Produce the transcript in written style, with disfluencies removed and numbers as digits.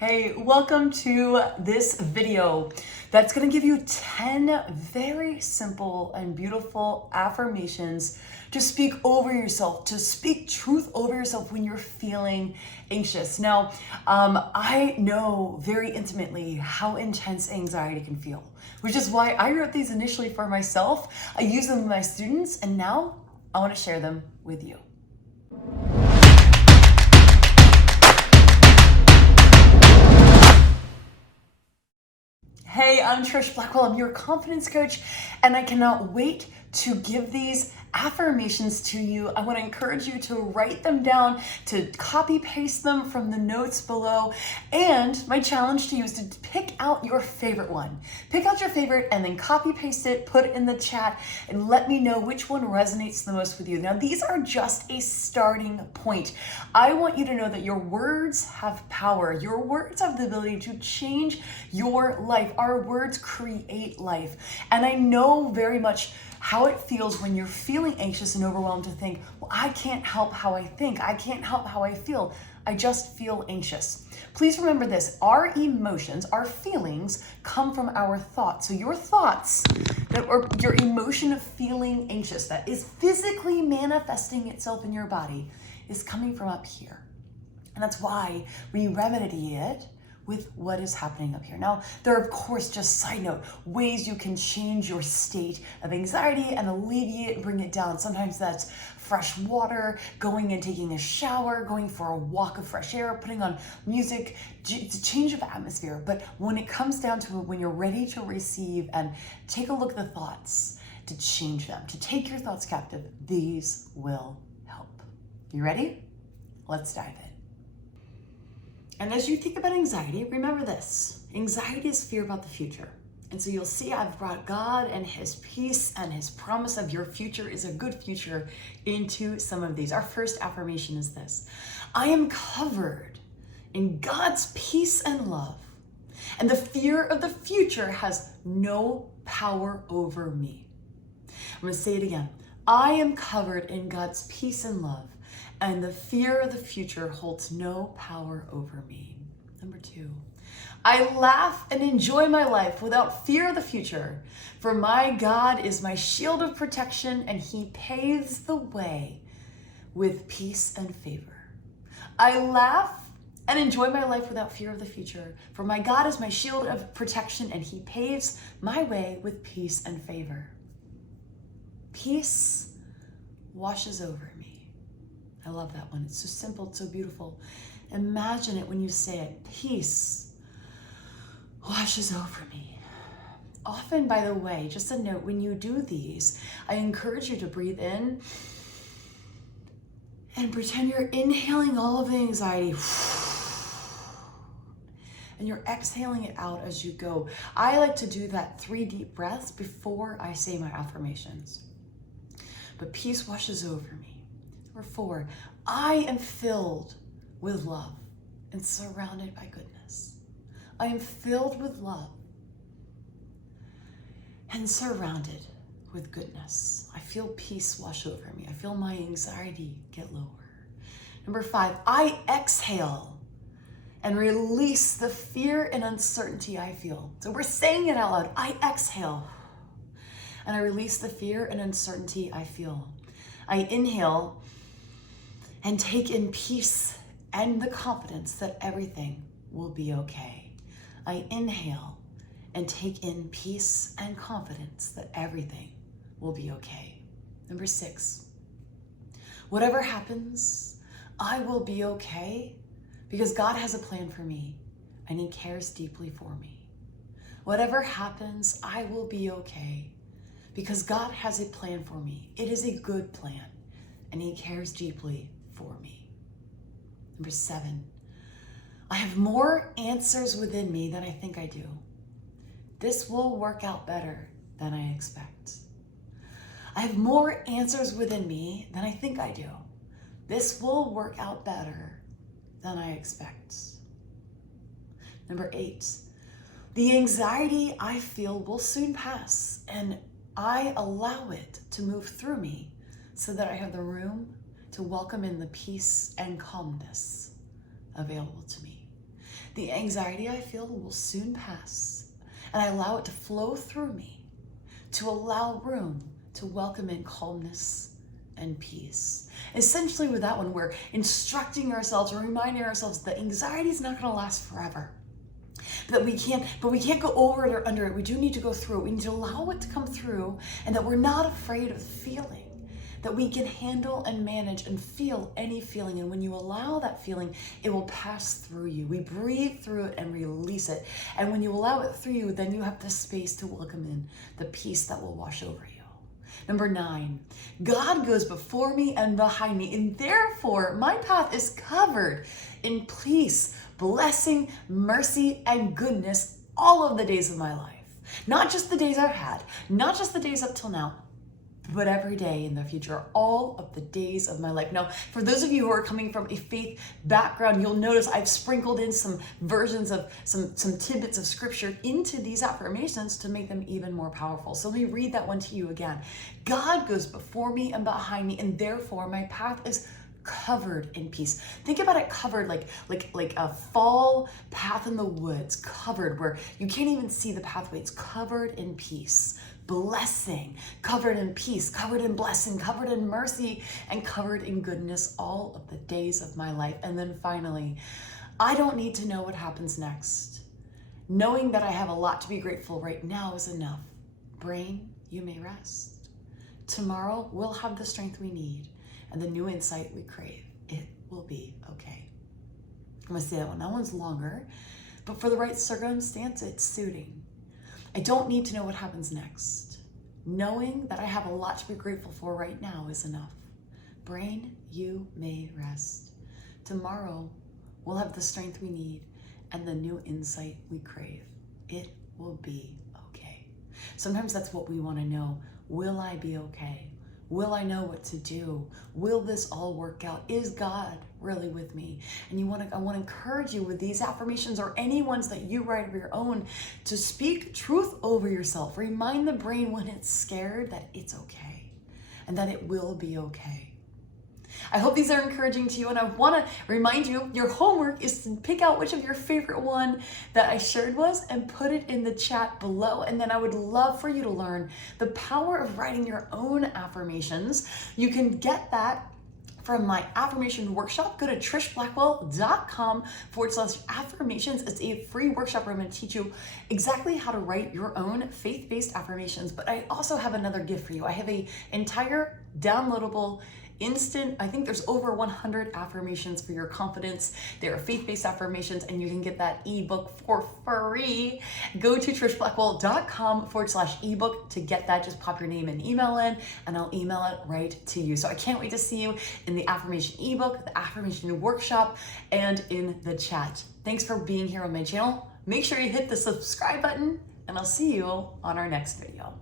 Hey, welcome to this video that's going to give you 10 very simple and beautiful affirmations to speak over yourself, to speak truth over yourself when you're feeling anxious. Now, I know very intimately how intense anxiety can feel, which is why I wrote these initially for myself. I use them with my students, and now I want to share them with you. Hey, I'm Trish Blackwell. I'm your confidence coach, and I cannot wait to give these affirmations to you. I want to encourage you to write them down, to copy paste them from the notes below. And my challenge to you is to pick out your favorite one. Pick out your favorite and then copy paste it, put it in the chat, and let me know which one resonates the most with you. Now, these are just a starting point. I want you to know that your words have power. Your words have the ability to change your life. Our words create life. And I know very much how it feels when you're feeling anxious and overwhelmed to think, well, I can't help how I think. I can't help how I feel. I just feel anxious. Please remember this, our emotions, our feelings come from our thoughts. So your thoughts, or your emotion of feeling anxious that is physically manifesting itself in your body is coming from up here. And that's why we remedy it with what is happening up here. Now, there are, of course, just side note, ways you can change your state of anxiety and alleviate and bring it down. Sometimes that's fresh water, going and taking a shower, going for a walk of fresh air, putting on music. It's a change of atmosphere. But when it comes down to when you're ready to receive and take a look at the thoughts, to change them, to take your thoughts captive, these will help. You ready? Let's dive in. And as you think about anxiety, remember this. Anxiety is fear about the future. And so you'll see I've brought God and his peace and his promise of your future is a good future into some of these. Our first affirmation is this. I am covered in God's peace and love, and the fear of the future has no power over me. I'm going to say it again. I am covered in God's peace and love, and the fear of the future holds no power over me. Number 2, I laugh and enjoy my life without fear of the future, for my God is my shield of protection, and he paves the way with peace and favor. I laugh and enjoy my life without fear of the future, for my God is my shield of protection, and he paves my way with peace and favor. Peace washes over me. I love that one. It's so simple, it's so beautiful. Imagine it when you say it. Peace washes over me. Often, by the way, just a note, when you do these, I encourage you to breathe in and pretend you're inhaling all of the anxiety. And you're exhaling it out as you go. I like to do that 3 deep breaths before I say my affirmations. But peace washes over me. Number 4, I am filled with love and surrounded by goodness. I am filled with love and surrounded with goodness. I feel peace wash over me. I feel my anxiety get lower. Number 5, I exhale and release the fear and uncertainty I feel. So we're saying it out loud. I exhale and I release the fear and uncertainty I feel. I inhale and take in peace and the confidence that everything will be okay. I inhale and take in peace and confidence that everything will be okay. Number 6, whatever happens, I will be okay because God has a plan for me and he cares deeply for me. Whatever happens, I will be okay because God has a plan for me. It is a good plan and he cares deeply for me. Number 7, I have more answers within me than I think I do. This will work out better than I expect. I have more answers within me than I think I do. This will work out better than I expect. Number 8, the anxiety I feel will soon pass, and I allow it to move through me so that I have the room to welcome in the peace and calmness available to me. The anxiety I feel will soon pass, and I allow it to flow through me, to allow room to welcome in calmness and peace. Essentially with that one, we're instructing ourselves or reminding ourselves that anxiety is not going to last forever. But we can't go over it or under it. We do need to go through it. We need to allow it to come through, and that we're not afraid of feeling, that we can handle and manage and feel any feeling. And when you allow that feeling, it will pass through you. We breathe through it and release it. And when you allow it through you, then you have the space to welcome in the peace that will wash over you. Number 9, God goes before me and behind me, and therefore my path is covered in peace, blessing, mercy, and goodness all of the days of my life. Not just the days I've had, not just the days up till now, but every day in the future, all of the days of my life. Now, for those of you who are coming from a faith background, you'll notice I've sprinkled in some versions of some tidbits of scripture into these affirmations to make them even more powerful. So let me read that one to you again. God goes before me and behind me, and therefore my path is covered in peace. Think about it covered like a fall path in the woods, covered where you can't even see the pathway. It's covered in peace. Blessing, covered in peace, covered in blessing, covered in mercy, and covered in goodness all of the days of my life. And then finally, I don't need to know what happens next. Knowing that I have a lot to be grateful right now is enough. Brain, you may rest. Tomorrow, we'll have the strength we need and the new insight we crave. It will be okay. I'm gonna say that one. That one's longer, but for the right circumstance, it's suiting. I don't need to know what happens next. Knowing that I have a lot to be grateful for right now is enough. Brain, you may rest. Tomorrow, we'll have the strength we need and the new insight we crave. It will be okay. Sometimes that's what we want to know. Will I be okay? Will I know what to do? Will this all work out? Is God really with me? And I want to encourage you with these affirmations or any ones that you write of your own to speak truth over yourself. Remind the brain when it's scared that it's okay and that it will be okay. I hope these are encouraging to you, and I want to remind you, your homework is to pick out which of your favorite one that I shared was and put it in the chat below. And then I would love for you to learn the power of writing your own affirmations. You can get that from my affirmation workshop. Go to trishblackwell.com/affirmations. It's a free workshop where I'm going to teach you exactly how to write your own faith-based affirmations. But I also have another gift for you. I have an entire downloadable instant, I think there's over 100 affirmations for your confidence. They are faith-based affirmations, and you can get that ebook for free. Go to trishblackwell.com/ebook to get that. Just pop your name and email in, and I'll email it right to you. So I can't wait to see you in the affirmation ebook, the affirmation workshop, and in the chat. Thanks for being here on my channel. Make sure you hit the subscribe button, and I'll see you on our next video.